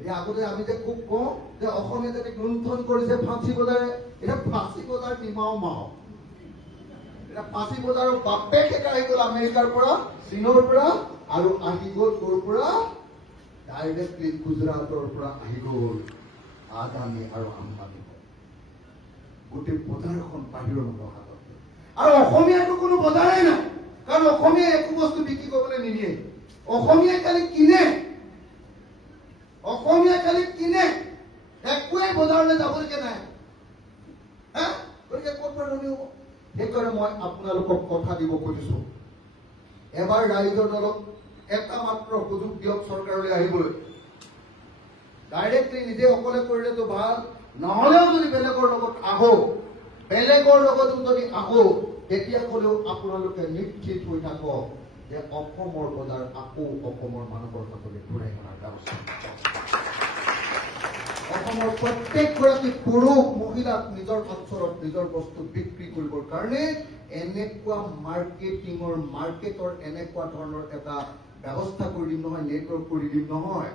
এই আগতে আমি যে খুব কওঁ যে অসমীয়া যাতে লুণ্ঠন কৰিছে ফাঁচী বজাৰে, এটা ফাঁচী বজাৰ নিমাও মাও, এটা ফাঁচী বজাৰৰ বাপেক এটা আহি গ'ল আমেৰিকাৰ পৰা, চীনৰ পৰা, আৰু আহি গ'ল ক'ৰ পৰা, ডাইৰেক্টলি গুজৰাটৰ পৰা আহি গ'ল আদানী আৰু আম্বানী। গোটেই বজাৰখন বাহিৰৰ মানুহৰ হাতত, আৰু অসমীয়াটো কোনো বজাৰেই নাই, কাৰণ অসমীয়াই একো বস্তু বিক্ৰী কৰিবলৈ নিদিয়ে। অসমীয়াই খালি কিনে, অসমীয়াই খালি কিনে, একোৱেই বজাৰলৈ যাবলৈকে নাই। গতিকে ক'ত পৰা ধনী হ'ব? সেইকাৰণে মই আপোনালোকক কথা দিব খুজিছো, এবাৰ ৰাইজৰ দলক এটা মাত্ৰ সুযোগ দিয়ক চৰকাৰলৈ আহিবলৈ। ডাইৰেক্টলি নিজে অকলে কৰিলেতো ভাল, নহ'লেও যদি বেলেগৰ লগত আহো, বেলেগৰ লগতো যদি আহো, তেতিয়া হ'লেও আপোনালোকে নিশ্চিত হৈ থাকক যে অসমৰ বজাৰ আকৌ অসমৰ মানুহৰ হাতলৈ ঘূৰাই অনাৰ ব্যৱস্থা। অসমৰ প্ৰত্যেকগৰাকী পুৰুষ মহিলাক নিজৰ অঞ্চলত নিজৰ বস্তু বিক্ৰী কৰিবৰ কাৰণে এনেকুৱা মাৰ্কেটৰ এনেকুৱা ধৰণৰ এটা ব্যৱস্থা কৰি দিম নহয়, নেটৱৰ্ক কৰি দিম নহয়,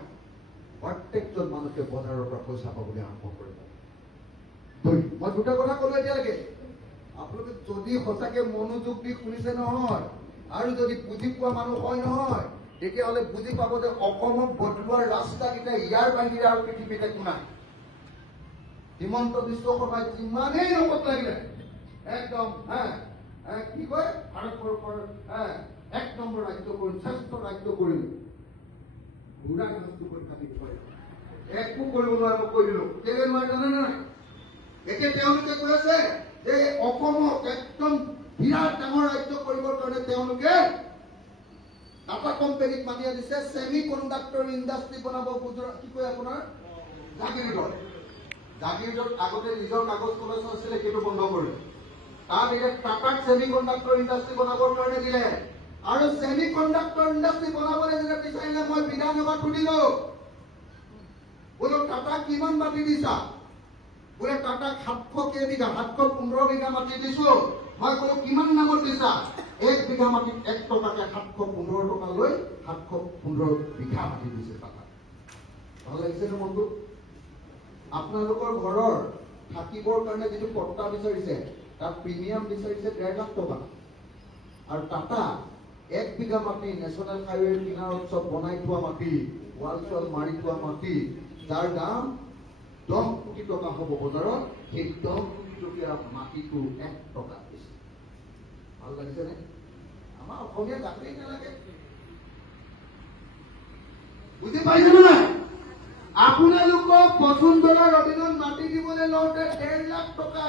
প্ৰত্যেকজন মানুহে বজাৰৰ পৰা পইচা পাবলৈ আৰম্ভ কৰিব। মই দুটা কথা ক'লো এতিয়ালৈকে, আপোনালোকে যদি সঁচাকে মনোযোগ দি শুনিছে নহয়, আৰু যদি বুজি পোৱা মানুহ হয় নহয়, তেতিয়াহ'লে বুজি পাব যে অসমক বদলোৱাৰ ৰাস্তাকেইটা ইয়াৰ বাহিৰে আৰু পৃথিৱীত একো নাই। হিমন্ত বিশ্ব শৰ্মাই যিমানেই নকত লাগিলে একদম কি কয়, ভাৰতবৰ্ষৰ 1 নম্বৰ ৰাজ্য কৰিম, শ্ৰেষ্ঠ ৰাজ্য কৰিম, ঘোঁৰা ঘাঁচটো পৰীক্ষা দি কয় একো কৰিব নোৱাৰে, কৈ দিলো কেলে নোৱাৰে জানে নাই? এতিয়া তেওঁলোকে কৈ আছে যে অসমক একদম বিৰাট ডাঙৰ ৰাজ্য কৰিবৰ কাৰণে তেওঁলোকে টাটা কোম্পানীক মাতি আনিছে, ছেমি কণ্ডাক্টৰ ইণ্ডাষ্ট্ৰী বনাব গুজৰাট, কি কয় আপোনাৰ জাগিৰোডত। জাগিৰোডত আগতে নিজৰ কাগজ কলেজ আছিলে, সেইটো বন্ধ কৰিলে। তাত এতিয়া টাটাক ছেমি কণ্ডাক্টৰ ইণ্ডাষ্ট্ৰী বনাবৰ কাৰণে দিলে, আৰু ছেমি কণ্ডাক্টৰ ইণ্ডাষ্ট্ৰী বনাবলৈ যেতিয়া বিচাৰিলে মই বিধানসভাত সুধিলো, বোলো টাটা কিমান মাটি দিছা? বোলে টাটাক 700 কেইবিঘা, 715 বিঘা মাটি দিছো। মই ক'লো কিমান নামত দিছা? 1 বিঘা মাটিত 1 টকাকে 715 টকা লৈ 715 বিঘা মাটি দিছে টাটা। ভাল লাগিছে নে মনটো? আপোনালোকৰ ঘৰৰ থাকিবৰ কাৰণে যিটো পট্টা বিচাৰিছে, তাত প্ৰিমিয়াম বিচাৰিছে 1.5 লাখ টকা, আৰু টাটা 1 বিঘা মাটি নেশ্যনেল হাইৱেৰ কিনাৰত চব বনাই থোৱা মাটি, ৱাল চোৱাল মাৰি থোৱা মাটি, যাৰ দাম 10 কোটি টকা হ'ব বজাৰত, সেই 10 কোটি টকীয়া মাটিটো 1 টকা দিছে। ভাল লাগিছে নে? আমাৰ অসমীয়া জাতিয়ে নালাগে, বুজি পাইছে নে নাই? আপোনালোকক বসুন্ধৰাৰ অধীনত মাটি দিবলৈ লওঁতে 1.5 লাখ টকা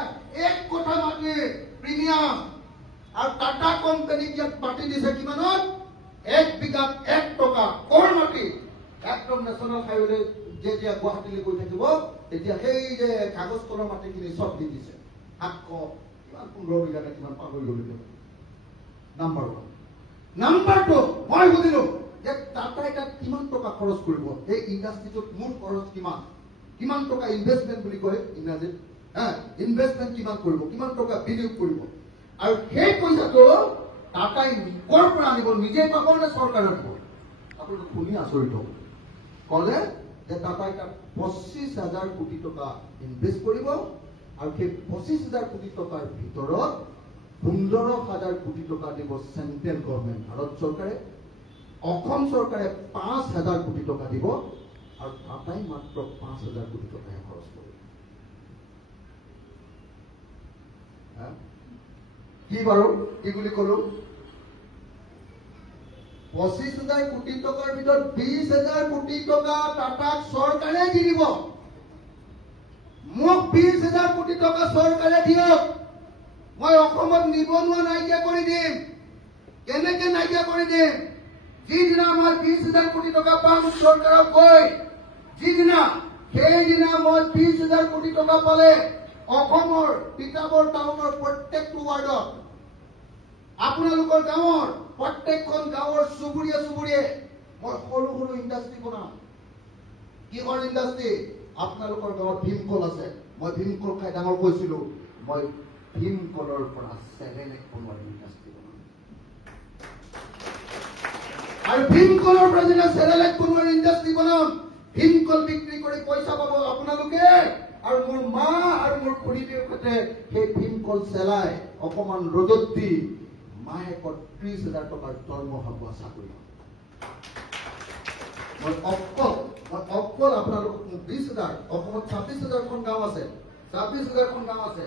1 কঠা মাটি প্ৰিমিয়াম, আৰু টাটা কোম্পানীক ইয়াত মাটি দিছে কিমানত? 1 বিঘাত 1 টকা। কৰ মাটি? একদম নেশ্যনেল হাইৱে যেতিয়া গুৱাহাটীলৈ গৈ থাকিব, তেতিয়া সেই যে কাগজ কলৰ মাটিখিনি চব দি দিছে। 715 বিঘা নে কিমান পাহৰি গ'লো। নাম্বাৰ 1। নাম্বাৰ 2, মই সুধিলো যে টাটাই তাত কিমান টকা খৰচ কৰিব, এই ইণ্ডাষ্ট্ৰীটোত মুঠ খৰচ কিমান, কিমান টকা ইনভেষ্টমেণ্ট বুলি কয় ইংৰাজীত, ইনভেষ্টমেণ্ট কিমান কৰিব, কিমান টকা বিনিয়োগ কৰিব, আৰু সেই পইচাটো টাটাই কৰ পৰা আনিব, নিজে পাব নে চৰকাৰে দিব? আপোনালোকে শুনি আচৰিত হ'ব। ক'লে যে টাটাই তাত 25,000 কোটি টকা ইনভেষ্ট কৰিব, আৰু সেই 25,000 কোটি টকাৰ ভিতৰত 15,000 কোটি টকা দিব চেন্ট্ৰেল গভৰ্ণমেণ্ট, ভাৰত চৰকাৰে। অসম চৰকাৰে 5,000 কোটি টকা দিব, আৰু টাটাই মাত্ৰ 5,000 কোটি টকাহে খৰচ কৰিব। কি বাৰু কি বুলি ক'লো? 25,000 কোটি টকাৰ ভিতৰত 20,000 কোটি টকা টাটাক চৰকাৰে দি দিব। মোক 20,000 কোটি টকা চৰকাৰে দিয়ক, মই অসমত নিবনুৱা নাইকিয়া কৰি দিম। কেনেকে নাইকিয়া কৰি দিম? যিদিনা মই 20,000 কোটি টকা পাম চৰকাৰক গৈ, যিদিনা সেইদিনা মই 20,000 কোটি টকা পালে অসমৰ তিতাবৰ টাউনৰ প্ৰত্যেকটো ৱাৰ্ডত, আপোনালোকৰ গাঁৱৰ প্ৰত্যেকখন গাঁৱৰ চুবুৰীয়ে চুবুৰীয়ে মই সৰু সৰু ইণ্ডাষ্ট্ৰী বনাম। কিহৰ ইণ্ডাষ্ট্ৰী? আপোনালোকৰ গাঁৱত ভীমকল আছে, মই ভীমকল খাই ডাঙৰ কৈছিলো, মই ভীমকলৰ পৰা চেৰেলেক বনোৱাৰ ইণ্ডাষ্ট্ৰী বনাম। আৰু ভীমকলৰ পৰা যেতিয়া চেৰেলেক বনোৱাৰ ইণ্ডাষ্ট্ৰী বনাম, ভীমকল বিক্ৰী কৰি পইচা পাব আপোনালোকে, আৰু মোৰ মা আৰু মোৰ খুৰী দেউতাকে সেই ভীমকল চেলাই অকমান ৰ'দত দি মাহেকত 30,000 টকাৰ দৰমহা পোৱা চাকৰি। মই অকল আপোনালোকক 20,000, অসমত 26,000খন গাঁও আছে, 26,000খন গাঁও আছে।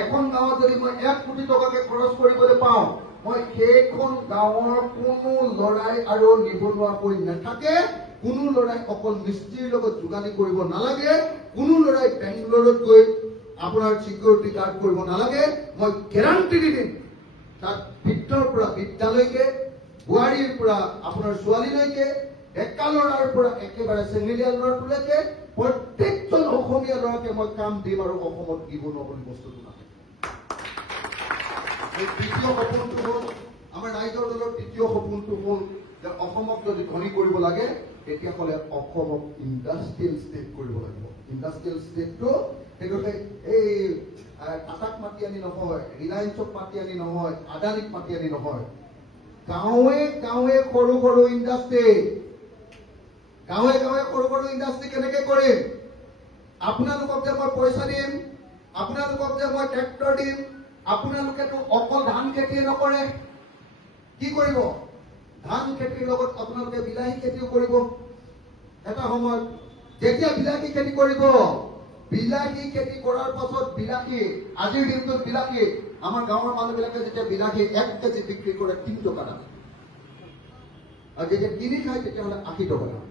এখন গাঁৱত যদি মই 1 কোটি টকাকে খৰচ কৰিবলৈ পাওঁ, মই সেইখন গাঁৱৰ কোনো লৰাই আৰু নিবনুৱাকৈ নাথাকে, কোনো লৰাই অকল মিস্ত্ৰীৰ লগত যোগালী কৰিব নালাগে, কোনো লৰাই বেংগলোৰত গৈ আপোনাৰ চিকিউৰিটি গাৰ্ড কৰিব নালাগে। মই গেৰাণ্টি দি দিম, তাত বৃদ্ধৰ পৰা বিদ্যালৈকে, বোৱাৰীৰ পৰা আপোনাৰ ছোৱালীলৈকে, ডেকা ল'ৰাৰ পৰা একেবাৰে চেঙেলীয়া ল'ৰাটোলৈকে প্ৰত্যেকজন অসমীয়া ল'ৰাকে মই কাম দিম, আৰু অসমত নিবনুৱা বুলি বস্তুটো নাথাকে। দ্বিতীয় সপোনটো হ'ল, আমাৰ ৰাইজৰ দলৰ দ্বিতীয় সপোনটো হ'ল যে অসমক যদি ধনী কৰিব লাগে, তেতিয়াহ'লে অসমক ইণ্ডাষ্ট্ৰিয়েল ষ্টেট কৰিব লাগিব। ইণ্ডাষ্ট্ৰিয়েল ষ্টেটটো সেইটো এই টাটাক মাতি আনি নহয়, ৰিলায়েন্সক মাতি আনি নহয়, আদানীক মাতি আনি নহয়, গাঁৱে গাঁৱে সৰু সৰু ইণ্ডাষ্ট্ৰি, গাঁৱে গাঁৱে সৰু সৰু ইণ্ডাষ্ট্ৰি কেনেকে কৰিম? আপোনালোকক যে মই পইচা দিম, আপোনালোকক যে মই ট্ৰেক্টৰ দিম, আপোনালোকেতো অকল ধান খেতিয়ে নকৰে, কি কৰিব? ধান খেতিৰ লগত আপোনালোকে বিলাহী খেতিও কৰিব। এটা সময়ত যেতিয়া বিলাহী খেতি কৰিব, বিলাহী খেতি কৰাৰ পাছত বিলাহী, আজিৰ দিনটোত বিলাহী আমাৰ গাঁৱৰ মানুহবিলাকে যেতিয়া বিলাহী 1 কেজি বিক্ৰী কৰে 3 টকা দাম, আৰু যেতিয়া কিনি খায় তেতিয়াহ'লে 80 টকা দাম।